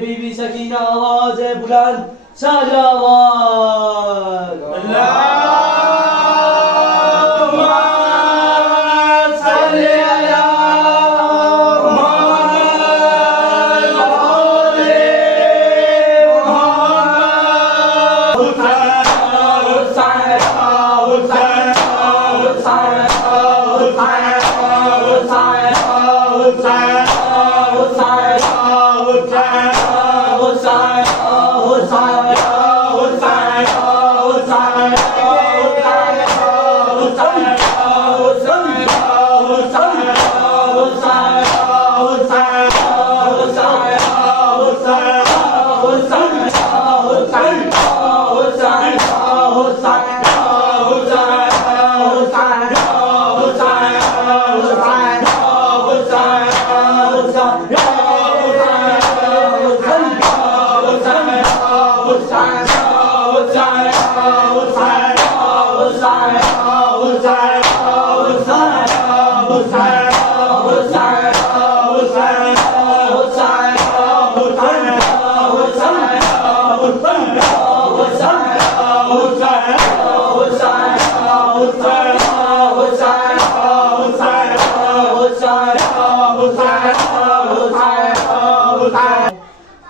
बीबी सकीना आवाज है बुलंद साजा आवाज।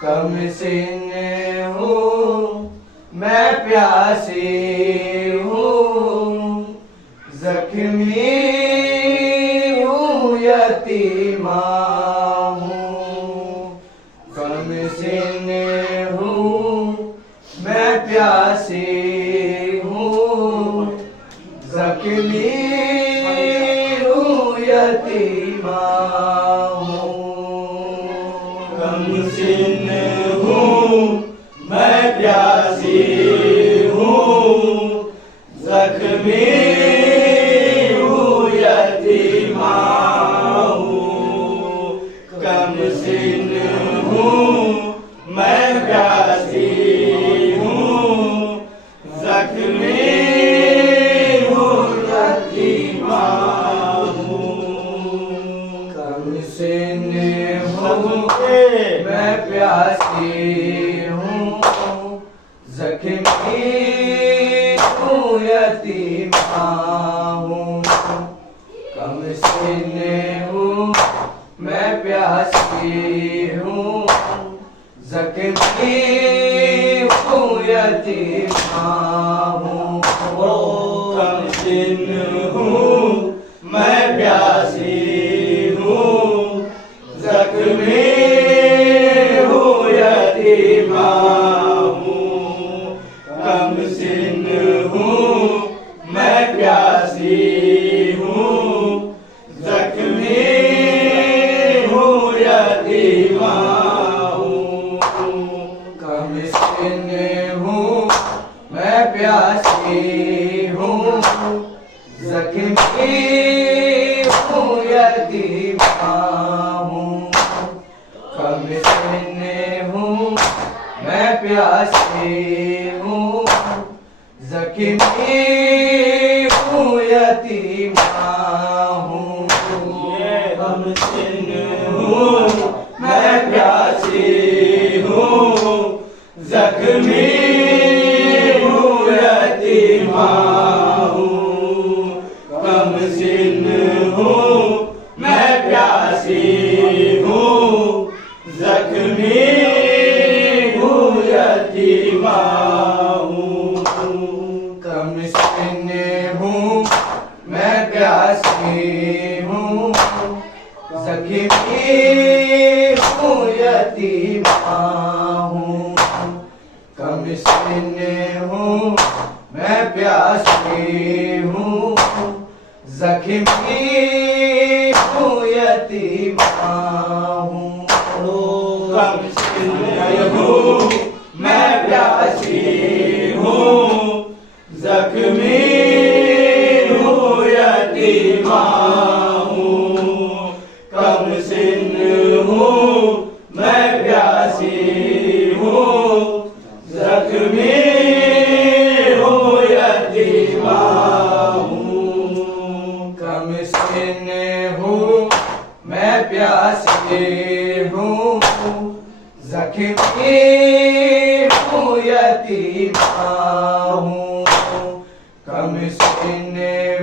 कम सिन हूँ मैं प्यासी हूँ जख्मी हूँ यतीमा हूँ। कम सिन हूँ मैं प्यासी हूँ जख्मी हूँ यतीमा हूँ। कम सिन हूँ मैं प्यासी हूँ जख्मी हूँ यतीमा हूँ। कम सिन हूँ मैं प्यासी हूँ जख्मी हूँ यतीमा हूँ। कम सिन हूँ मैं प्यासी हूँ जख्मी हूँ यतीमा हूँ। कम सिन हूँ मैं प्यासी हूँ जख्मी हूँ यतीमा हूँ। कम सिन हूँ मैं प्यासी हूँ जख्मी हूँ यतीमा हूँ। कम सिन हूँ मैं प्यासी हूँ जख्मी हूँ यतीमा हूँ। कम सिन हूँ मैं प्यासी हूँ जख्मी हूँ यतीमा हूँ। कम सिन हूँ मैं प्यासी हूँ जख्मी हूँ यतीमा हूँ। कम सिन हूँ मैं प्यासी हूँ जख्मी हूँ यतीमा हूँ। कम सिन हूँ मैं प्यासी हूँ जख्मी हूँ यतीमा हूँ। कम सिन हूँ मैं प्यासी हूँ जख्मी हूँ यतीमा हूँ। कम सिन हूँ मैं प्यासी हूँ जख्मी हूँ यतीमा हूँ। कम सिन हूँ मैं प्यासी हूँ जख्मी हूँ यतीमा हूँ। कम सिन हूँ मैं प्यासी हूँ जख्मी हूँ यतीमा हूँ। कम सिन हूँ मैं प्यासी हूँ जख्मी जख्मी हूँ यतीमा हूँ, कमसिन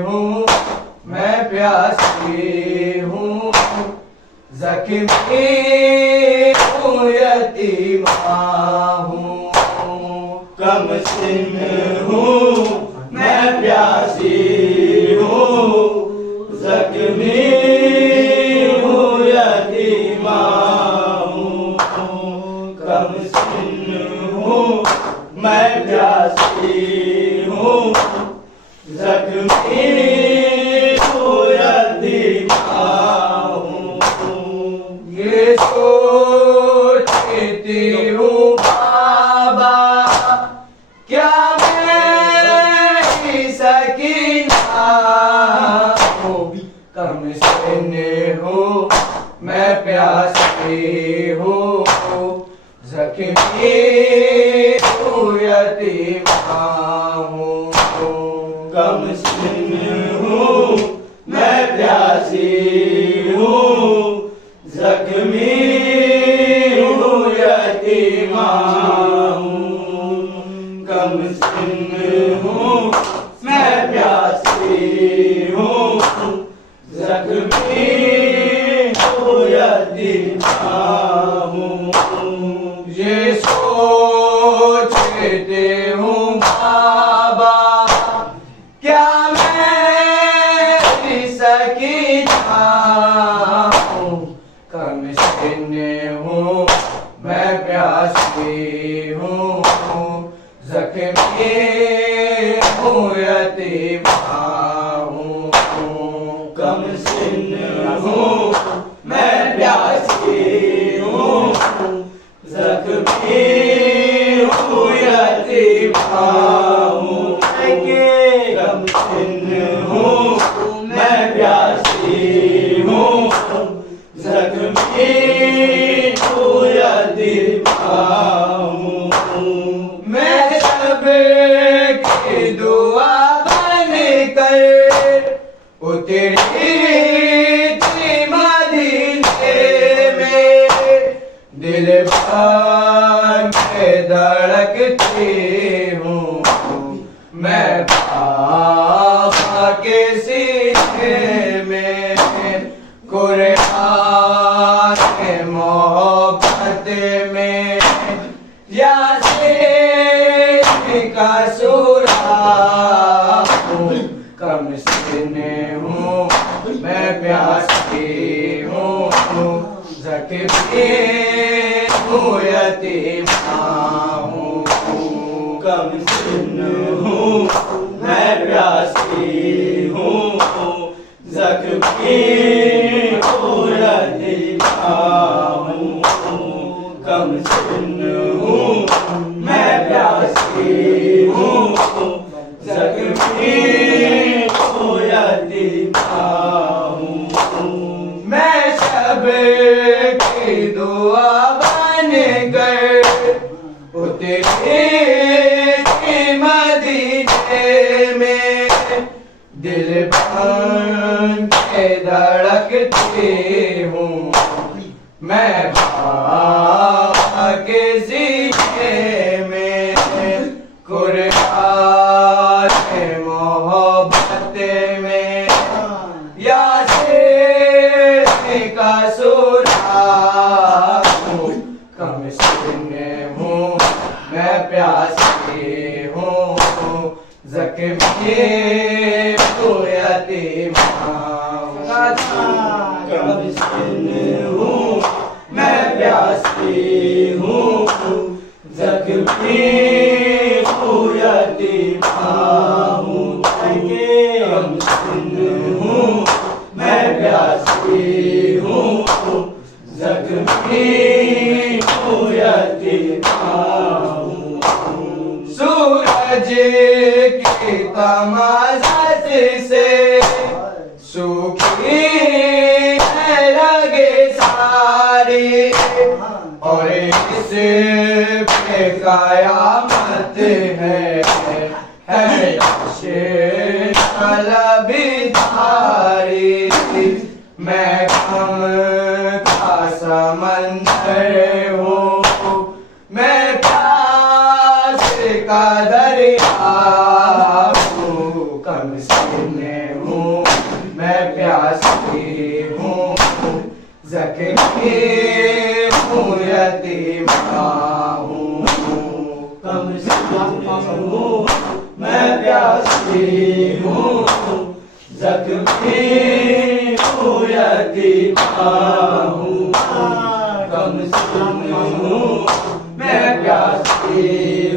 हूँ मैं प्यासी हूँ, जख्मी हूँ यतीमा हूँ, कमसिन हूँ मैं प्यासी हूँ, जख्मी हूँ यतीमा हूँ, कमसिन हूँ मैं प्यासी हूँ, जख्मी हूँ यतीमा हूँ। ये सोचती हूँ बाबा क्या मैं ही सकीना हूँ, कमसिन हूँ मैं प्यासी हूँ, जख्मी हूँ यतीमा हूँ, कमसिन हूँ मैं प्यासी हूँ, जख्मी हूँ यतीमा हूँ, कमसिन हूँ मैं प्यासी हूँ, जख्मी हूँ यतीमा हूँ। ये सोचते हूँ बाबा क्या मैं भी सकीना हूँ, कमसिन हूँ मैं प्यासी हूँ, जख्मी हूँ यतीमा हूँ, कमसिन हूँ मैं प्यासी हूँ, जख्मी हूँ यतीमा हूँ, कमसिन हूँ मैं प्यासी हूँ, जख्मी हूँ यतीमा हूँ। मैं सबकी दुआ बनकर उतरी थी मदीने में, दिल भर में धड़कती हूँ मैं बाबा के सीने में, कुरान के मोहब्बत में यासीन का सूरा हूँ, कमसिन हूँ मैं प्यासी हूँ, जख्मी हूँ यतीमा हूँ, कमसिन हूँ मैं प्यासी हूँ, जख्मी हूँ यतीमा हूँ, कमसिन हूँ मैं प्यासी हूँ, जख्मी हूँ यतीमा हूँ। मैं सबकी दुआ बनकर उतरी थी मदीने में, दिल बन के धड़कती हूँ मैं बाबा के सीने में, कुरान के मोहब्बत में यासीन का सूरा हूँ, कमसिन हूँ मैं प्यासी हूँ, जख्मी हूँ यतीमा हूँ, कमसिन हूँ मैं प्यासी हूँ, जख्मी हूँ यतीमा हूँ, कमसिन हूँ मैं प्यासी हूँ, जख्मी हूँ यतीमा हूँ। सूरज की तमाज़त से सूखी है लगे सारी, और इस पे कयामत है तलबी धारी, मैं गम का समंदर हूँ का दरिया हूँ, कम सीने हूँ मैं प्यासी हूँ, ज़ख्मी हूँ यतीमा हूँ, कम सीने हूँ मैं प्यासी हूँ, ज़ख्मी हूँ यतीमा हूँ, कम सीने हूँ मैं प्यासी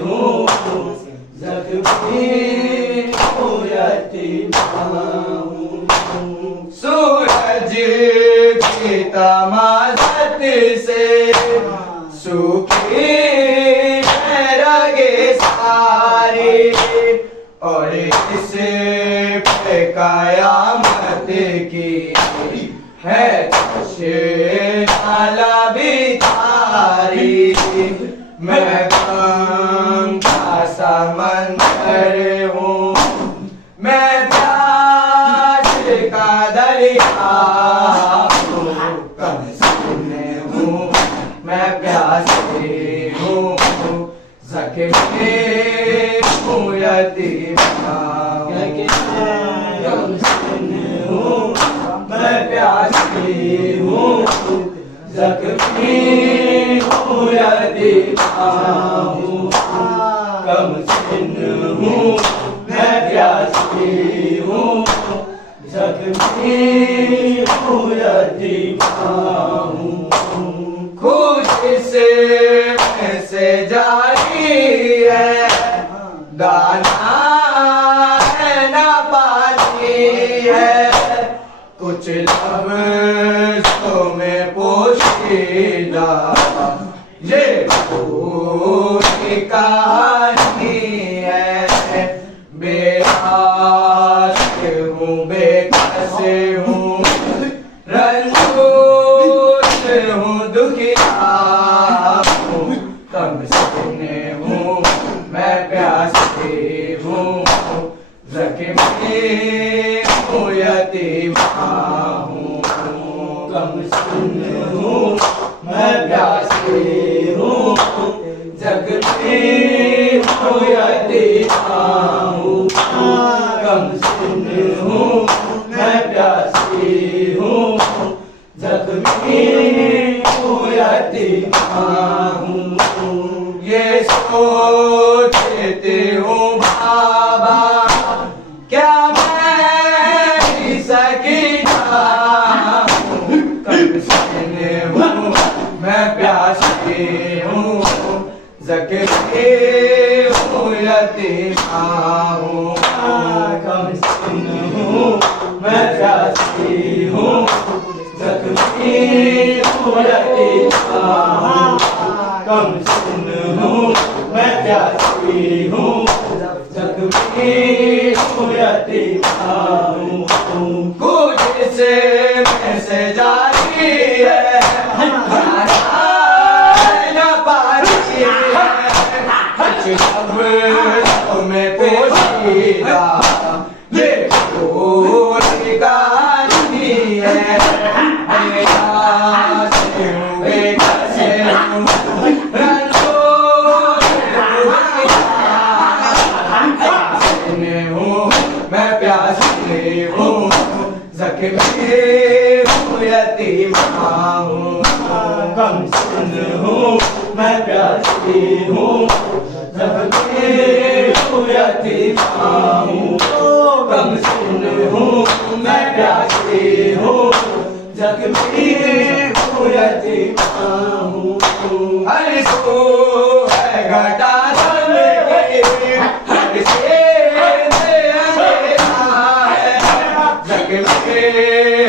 हूँ, ज़ख्मी हूँ यतीमा हूँ। सूरज की तमाज़त से सूखी है रगे सारी, और इस पे कयामत की है नाला बिचारी। मैं गम का समंदर हूँ, मैं प्यास का दरिया हूँ, कम सीने हूँ मैं प्यासी हूँ, ज़ख्मी हूँ यतीमा हूँ, कम सीने हूँ मैं प्यासी हूँ, ज़ख्मी हूँ यतीमा हूँ, कम सीने हूँ मैं प्यासी हूँ, ज़ख्मी हूँ यतीमा हूँ। खुद से जारी है दाना है ना पानी है, कुछ लफ्ज़ों में पोशीदा ये पूरी कहानी है। बेआस हूँ बेकस हूँ रंजूर हूँ दुखिया हूँ, कम सीने हूँ मैं प्यासी हूँ, ज़ख्मी हूँ यतीमा हूँ, कम सीने हूँ मैं प्यासी हूँ, ज़ख्मी हूँ यतीमा हूँ, कम सीने हूँ मैं प्यासी हूँ, ज़ख्मी हूँ यतीमा हूँ। ये सोचती हूँ बाबा क्या मैं भी सकीना हूँ, कम सीने हूँ मैं प्यासी हूँ, ज़ख्मी हूँ यतीमा हूँ, कम सीने हूँ मैं प्यासी हूँ, ज़ख्मी हूँ यतीमा हूँ, कम सीने हूँ मैं प्यासी हूँ, ज़ख्मी हूँ यतीमा हूँ। कुछ से जारी है ना पानी है, कुछ लफ्ज़ों में पोशीदा ये पूरी कहानी है। बेआस हूँ बेकस हूँ रंजूर हूँ मैं प्यासी हूँ, ज़ख्मी हूँ यतीमा हूँ, कम सीने हूँ मैं प्यासी हूँ, ज़ख्मी हूँ यतीमा हूँ, कम सीने हूँ मैं प्यासी हूँ, ज़ख्मी हूँ यतीमा हूँ। हर सो है घटा दम के, हर से अंधेरा है, ज़ख्मी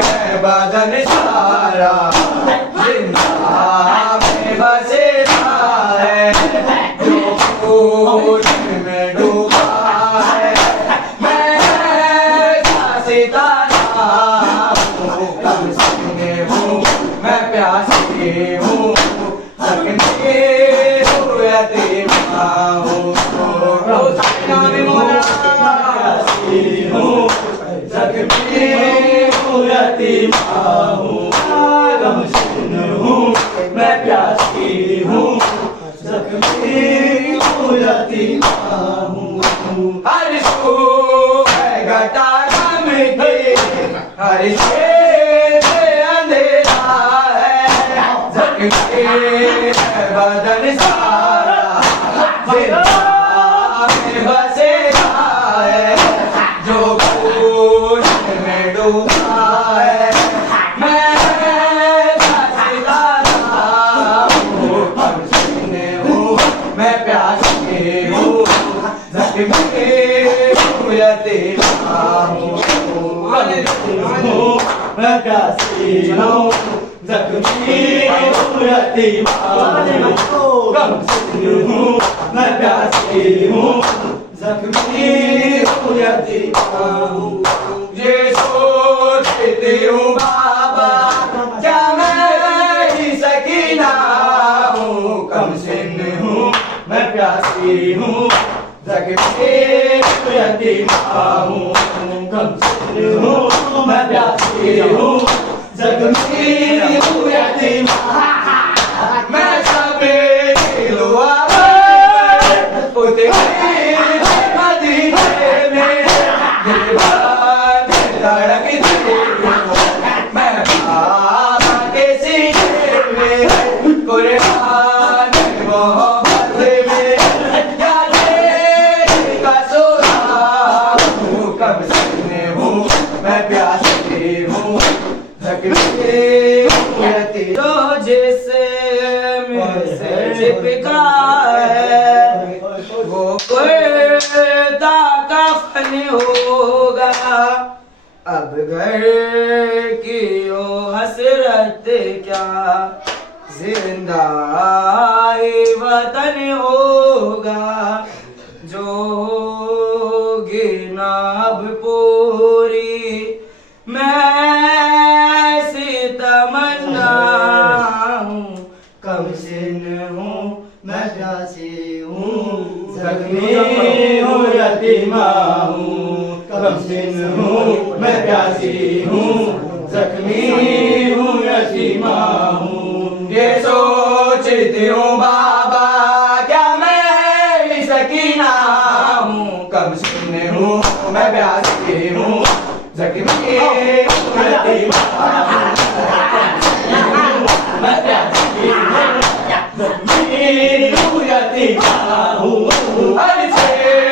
है बदन सारा, जिंदा में बसेरा है, जो फूल में डूबा है मैं सितारा हूँ, कम सीने हूँ मैं प्यासी हूँ, ज़ख्मी हूँ यतीमा हूँ, प्यासी हूँ, ज़ख्मी हूँ यतीमा हूँ, कम सीने हूँ मैं प्यासी हूँ, ज़ख्मी हूँ हूँ यतीमा हूँ। हर सू है घटा गम की, हर शेर अंधेरा है, जगते बदन सारा जिंदा में बसेरा है, जो खून में डूबा है। मैं दास्ताना हूँ, कमसिन हूँ, मैं प्यासी हूँ, ज़ख्मी हूँ, यतीमा हूँ। मैं प्यासी हूँ, ज़ख्मी हूँ, यतीमा हूँ। कमसिन हूँ, मैं प्यासी हूँ, ज़ख्मी हूँ, यतीमा हूँ। ये सोचती हूँ बाबा, क्या मैं ही सकीना हूँ, कमसिन हूँ, मैं प्यासी हूँ, ज़ख्मी हूँ, यतीमा हूँ। कमसिन हूँ, मैं प्यासी हूँ, ज़ख्मी हूँ, यतीमा। मैं सबे दिलवा उतरी मदीने में, दिल भर धड़कती हूँ मैं बाबा के सीने में, कुरान मोहब्बत में यादें का सोना हूँ, कमसिन हूँ, मैं प्यासी हूँ, ज़ख्मी हूँ, यतीमा। तो जिसे मुझसे चिपका है, वो कुर्ता कफन होगा। अब घर की ओ हसरत क्या, जिंदा ही वतन होगा, जो होगी ना अब पूरी मैं सी तमन्ना हूँ, कमसिन हूँ, मैं प्यासी हूँ, ज़ख्मी हूँ, यतीमा हूँ। कमसिन हूँ, मैं प्यासी हूँ, ज़ख्मी हूँ, यतीमा हूँ। ये सोचती हूँ बाबा, क्या मैं भी सकीना हूँ, कमसिन हूँ, मैं प्यासी हूँ, ज़ख्मी हूँ, यतीमा हूँ। मैं प्यासी हूँ, ज़ख्मी हूँ, यतीमा हूँ। हर शेर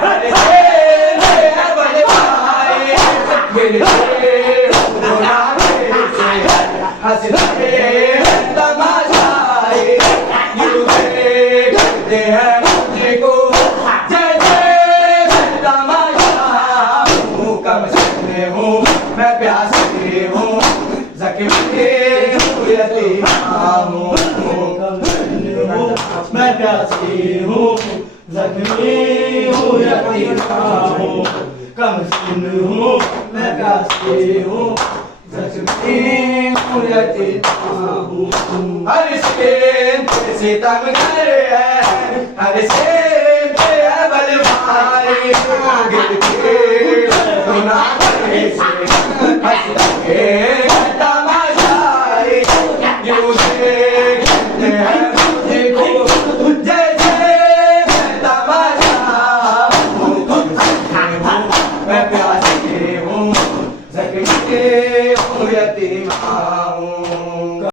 हर शेर है बलवाए, मेरे शेर गुनाहे से हंसते हैं तमाशाए, यूं देखते हैं मुझको जैसे मैं तमाशा हूँ, कमसिन हूँ, मैं प्यासी हूँ, ज़ख्मी हूँ, यतीमा हूँ। मैं प्यासी हूँ, ज़ख्मी हूँ, यतीमा हूँ। कमसिन हूँ, मैं प्यासी हूँ, ज़ख्मी हूँ, यतीमा हूँ। हर शेर पे सितमगर है, हर शेर पे है बलवारी, गिरते गुनाहे से हंसते हैं तमाशाई, यूं